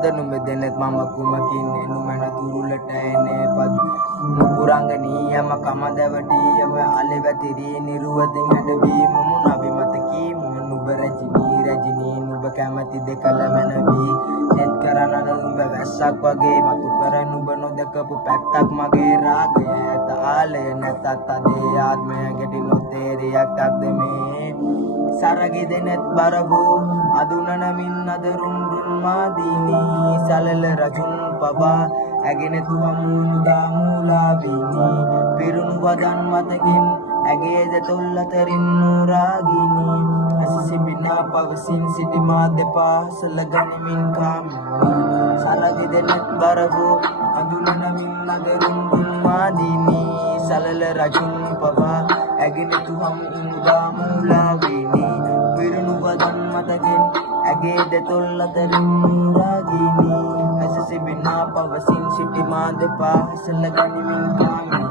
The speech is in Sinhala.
මොකද නුඹ දෙනෙත් මම කුමකින් නුමන තුරුලට එනේ පද නුපුරංගනීයම කමදවටීයම අලෙවතිරී නිරුවදින් අඩවී මුමුණ අභිමතකී නුඹ රජිනී නුඹ කැමති දෙකල මැනවී සෙත් කරන නුඹ වැස්සක් වගේ මතු කර නුඹ නොදකපු පැත්තක් මගේ රාගය ඇත ආලය නැතත් අදේ ආත්මය ගැටිනොත් තේරියක් අක්ද මේ සරගි දෙනෙත් බරවූ අදුනනමින් අදරුන් රුන්මාදීනී සලල රජුන් පබා ඇගෙන තුවමුදා මූලාවීනී පිරුණු වදන් මතකින් ඇගේද තොල් අතරින් නූරාගීනී ඇසිසිබිනා පවසින් සිටිමා දෙපා සලගනිමින් කාමිනී සරගි දෙනෙත් බරවූ අදුනනමින් අදරුන් රුන්මාදීනී සලල රජුන් පබා ඇගෙන තුවමුදා මූලාවීනී පිරුණු වදන් මතකින් ඇගේද තොල් අතරින් නූරාගීනී ඇසිසිබිනා පවසින් සිටිමා දෙපා සලගනිමින් කාමිනී